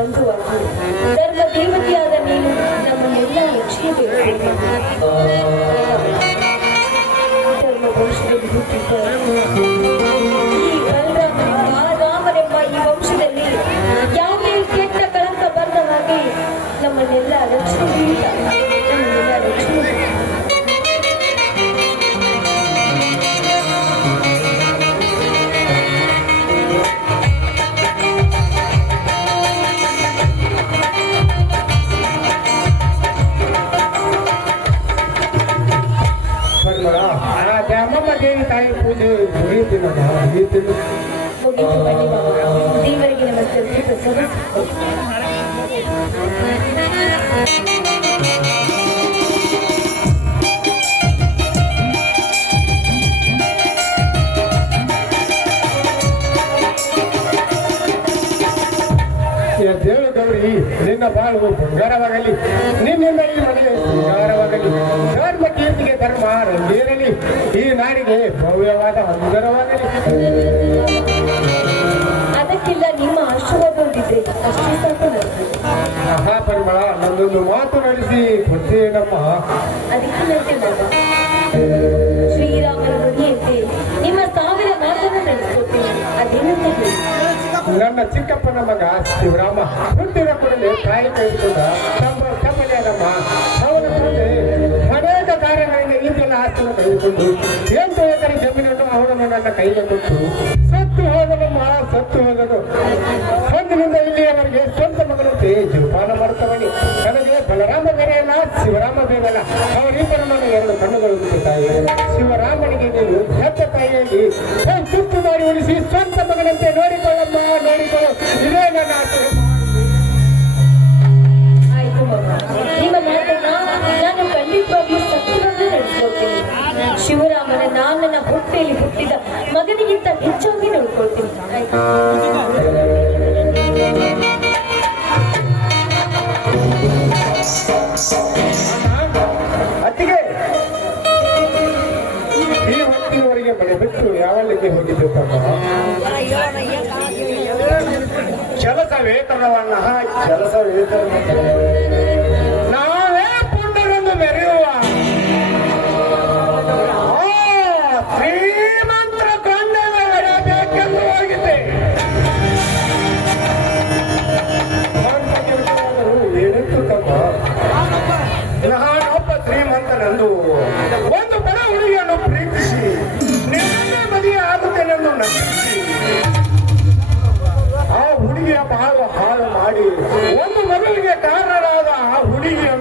ಬಂಧುವಾಗಿ. ಧರ್ಮ ದೇವತೆಯಾದ ನೀನು ನಮ್ಮನ್ನೆಲ್ಲ ಲಕ್ಷ್ಮೀ ದೇವತೆ ನಮಸ್ಕರಿಸಿ ಪ್ರಸಾದ ಗೌರಿ ನಿನ್ನ ಬಾಳು ಬಂಗಾರವಾಗಲಿ ನಿನ್ನಿಂದ ಈ ಮನೆಗೆ ಬಂಗಾರವಾಗಲಿ ಧರ್ಮ ಕೀರ್ತಿಗೆ ಧರ್ಮ ರಂಗೇರಲಿ ಈ ನಾಡಿಗೆ ಭವ್ಯವಾದ ಅಂಗರವಾಗಲಿ ಅದಕ್ಕೆಲ್ಲ ನಿಮ್ಮ ಆಶೀರ್ವಾದ ಹೊಂದಿದ್ರೆ ಅಷ್ಟೇ ಸಾಕು ನನಗೆ ಮಹಾ ಪರಿಮಳ ನನ್ನೊಂದು ಮಾತು ನಡೆಸಿ ಕೊಡ್ತೀನಮ್ಮ ಅದಕ್ಕಿಲ್ಲಂತೆ ಬಾಬಾ ಶ್ರೀರಾಮನ ನಿಮ್ಮ ಸಾವಿರ ಮಾತನ್ನು ನಡೆಸ್ಕೊಡ್ತೀನಿ. ಅದೇನಂತ ಹೇಳಿ? ನನ್ನ ಚಿಕ್ಕಪ್ಪನ ಮಗ ಶಿವರಾಮ ಹುಟ್ಟಿದ ಕೂಡಲೇ ತಾಯಿ ಕಳೆದುಕೊಂಡ ಕೈ ತುತ್ತು ಮಾಡಿ ಉಳಿಸಿ ಸ್ವಂತ ಮಗನಂತೆ ನೋಡಿಕೊಳ್ಳಮ್ಮ ನೋಡಿಕೊಳ್ಳು. ಇದೇ ನನ್ನ ಆಸೆ. ಮಾತನ್ನ ನಾನು ಶಿವರಾಮನ ನನ್ನ ಹುಟ್ಟೆಯಲ್ಲಿ ಹುಟ್ಟಿದ ಮಗನಿಗಿಂತ ಹೆಚ್ಚಾಗಿ ನೋಡ್ಕೊಳ್ತೀನಿ ತಮ್ಮ ಕೆಲಸ ವೇತನವನ್ನ ಕೆಲಸ ವೇತನ. ನಾವೇ ಬಾಳು ಹಾಳು ಮಾಡಿ. ಒಂದು ಮಗುವಿಗೆ ಕಾರಣರಾದ ಆ ಹುಡುಗಿಯನ್ನು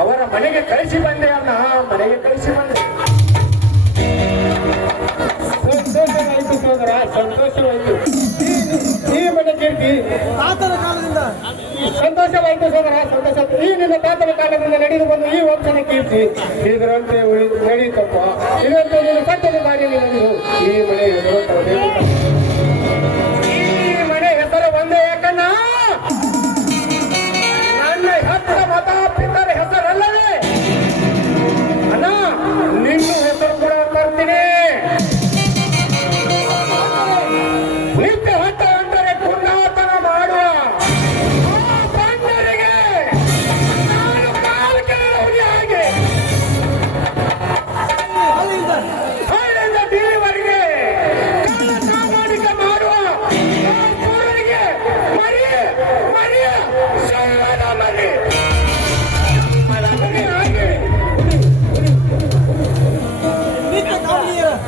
ಅವರ ಮನೆಗೆ ಕಳಿಸಿ ಬಂದೆ ಅಣ್ಣ ಮನೆಗೆ ಕಳಿಸಿ ಬಂದೆ. ಸಂತೋಷವಾಯಿತು ಸೋದರ ಸಂತೋಷವಾಯಿತು. ಈ- ಮನೆ ಕೀರ್ತಿ. ತಾತನ ಕಾಲದಿಂದ. ಸಂತೋಷವಾಯಿತು ಸೋದರ ಸಂತೋಷ. ಈ ನಿನ್ನ ತಾತನ ಕಾಲದಿಂದ ನಡೆದು ಬಂದು ಈ ವಂಶನ ಕೀರ್ತಿ. ಇದರಂತೆ ಉಳಿ ನಡೆಯುತ್ತಪ್ಪ ಇದರಂತೆ ನೀನು ಸತ್ಯದ ಬಾರಿ ನಡೆದು ಈ ಮನೆ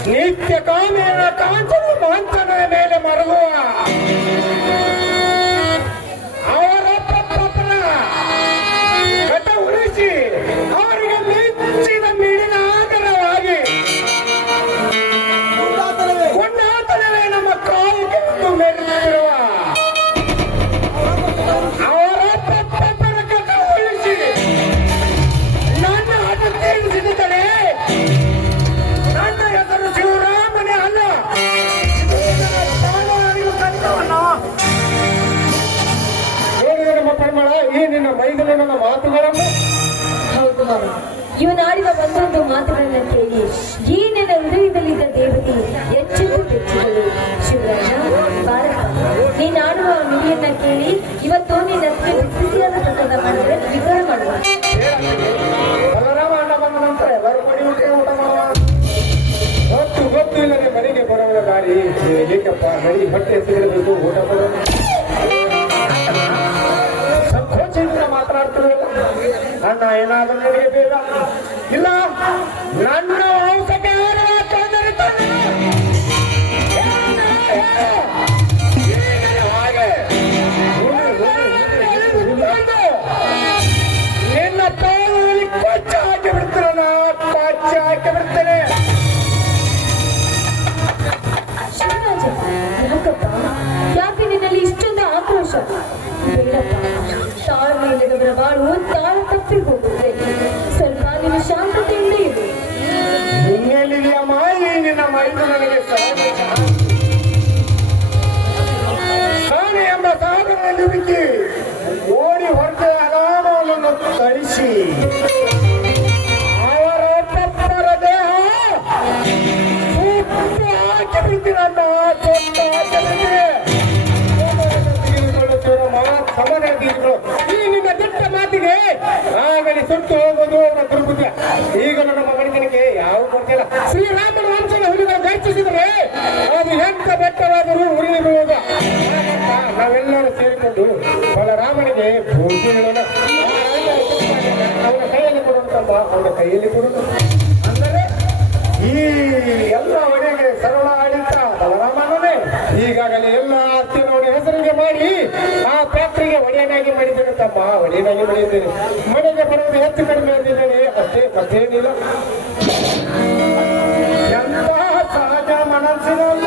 ನಿತ್ಯ ಕಾಮೇನ ಕಾಂಚನ ಮಹಂತನ ಮೇಲೆ ಮರಗುವ ಇವನಾಡಿದ ಮಾತುಗಳನ್ನು ಕೇಳಿ ಈ ನನ್ನ ಹೃದಯದಲ್ಲಿದ್ದ ದೇವತೆ ಎಚ್ಚೆತ್ತು ಬೆಚ್ಚಿದಳು ಶಿವರಾಜ ಭಾರತ ನೀನಾಡುವ ನುಡಿಯನ್ನ ಕೇಳಿ, ಇವತ್ತು ನಿನ್ನ ಬಿಸಿ ಬಿಸಿಯಾದ ಪ್ರಸಾದ ಮಾಡಿದ್ರೆ ವಿಚಾರ ಮಾಡುವ. ಹೊತ್ತು ಗೊತ್ತು ಇಲ್ಲದೆ ಮನೆಗೆ ಬರೋಣ ದಾರಿ ಏಕಪ್ಪ ನಡಿ ಹೊಟ್ಟೆ ಸಿಗಬೇಕು ಊಟ ಬರೋದು ಅಣ್ಣ ಏನಾದರೂ ಇಲ್ಲ ನನ್ನ ವಂಶಕ್ಕೆ ಇಷ್ಟೊಂದು ಆಕ್ರೋಶ? ಬೇಡಪ್ಪ. ತಪ್ಪಿ ಹೋಗುತ್ತೆ ಸ್ವಲ್ಪ ನೀನು ಶಾಂತತೆಯಿಂದ ಈ ನಿನ್ನ ಮೈದು ನನಗೆ ಸಾನೆ ಸುಟ್ಟು ಹೋಗೋದು ಈಗ ನನ್ನ ಮಗನಿಗೆ ಯಾವ ಗೊತ್ತಿಲ್ಲ ಶ್ರೀರಾಮನ ವಂಶದ ಹುಲಿಗಳು ಗರ್ಚಿಸಿದ್ರೆ ಅದು ಎಂತ ಬೆಟ್ಟವಾದರೂ ಉರುಳಿ ಬೀಳುವುದು ನಾವೆಲ್ಲರೂ ಸೇರಿಕೊಂಡು ಬಲರಾಮನಿಗೆ ಭೂಮಿ ಹೇಳೋಣ. ಅವನ ಕೈಯಲ್ಲಿ ಕೊಡುವಂತಮ್ಮ ಅವನ ಕೈಯಲ್ಲಿ ಕೊಡುವುದು. ಅಂದರೆ ಈ ಎಲ್ಲ ಒಡೆಗೆ ಸರಳ ಆಡಿತ ಬಲರಾಮನೇ ಈಗಾಗಲೇ ಎಲ್ಲ ಅತ್ತಿನವನ ಹೆಸರಿಗೆ ಮಾಡಿ ಫ್ಯಾಕ್ಟರಿಗೆ ಒಡೆಯನಾಗಿ ಮಾಡಿದ್ದೇನೆ ತಮ್ಮ. ಒಡೆಯನಾಗಿ ಮಾಡಿದ್ದೇನೆ ಮನೆಗೆ ಬರೋದು ಹೆಚ್ಚು ಕಡಿಮೆ ಅಂದಿದ್ದೇನೆ. ಅಷ್ಟೇ, ಮತ್ತೇನಿಲ್ಲ. ಎಂತಹ ಸಹಜ ಮನಸ್ಸಿನಲ್ಲ